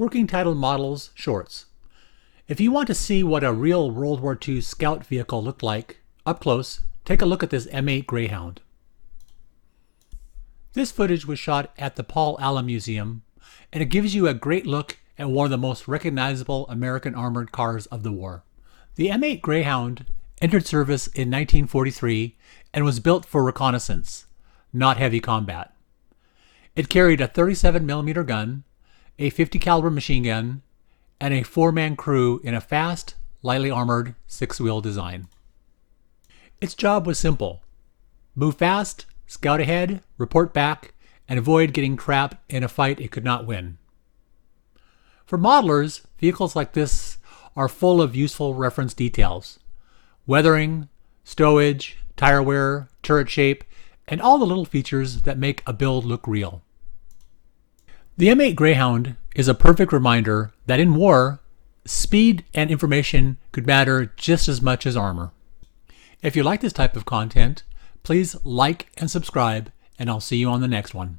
Working Title Models Shorts. If you want to see what a real World War II scout vehicle looked like up close, take a look at this M8 Greyhound. This footage was shot at the Paul Allen Museum, and it gives you a great look at one of the most recognizable American armored cars of the war. The M8 Greyhound entered service in 1943 and was built for reconnaissance, not heavy combat. It carried a 37mm gun, a 50 caliber machine gun, and a 4-man crew in a fast, lightly armored 6-wheel design. Its job was simple: move fast, scout ahead, report back, and avoid getting trapped in a fight it could not win. For modelers, vehicles like this are full of useful reference details: weathering, stowage, tire wear, turret shape, and all the little features that make a build look real. The M8 Greyhound is a perfect reminder that in war, speed and information could matter just as much as armor. If you like this type of content, please like and subscribe, and I'll see you on the next one.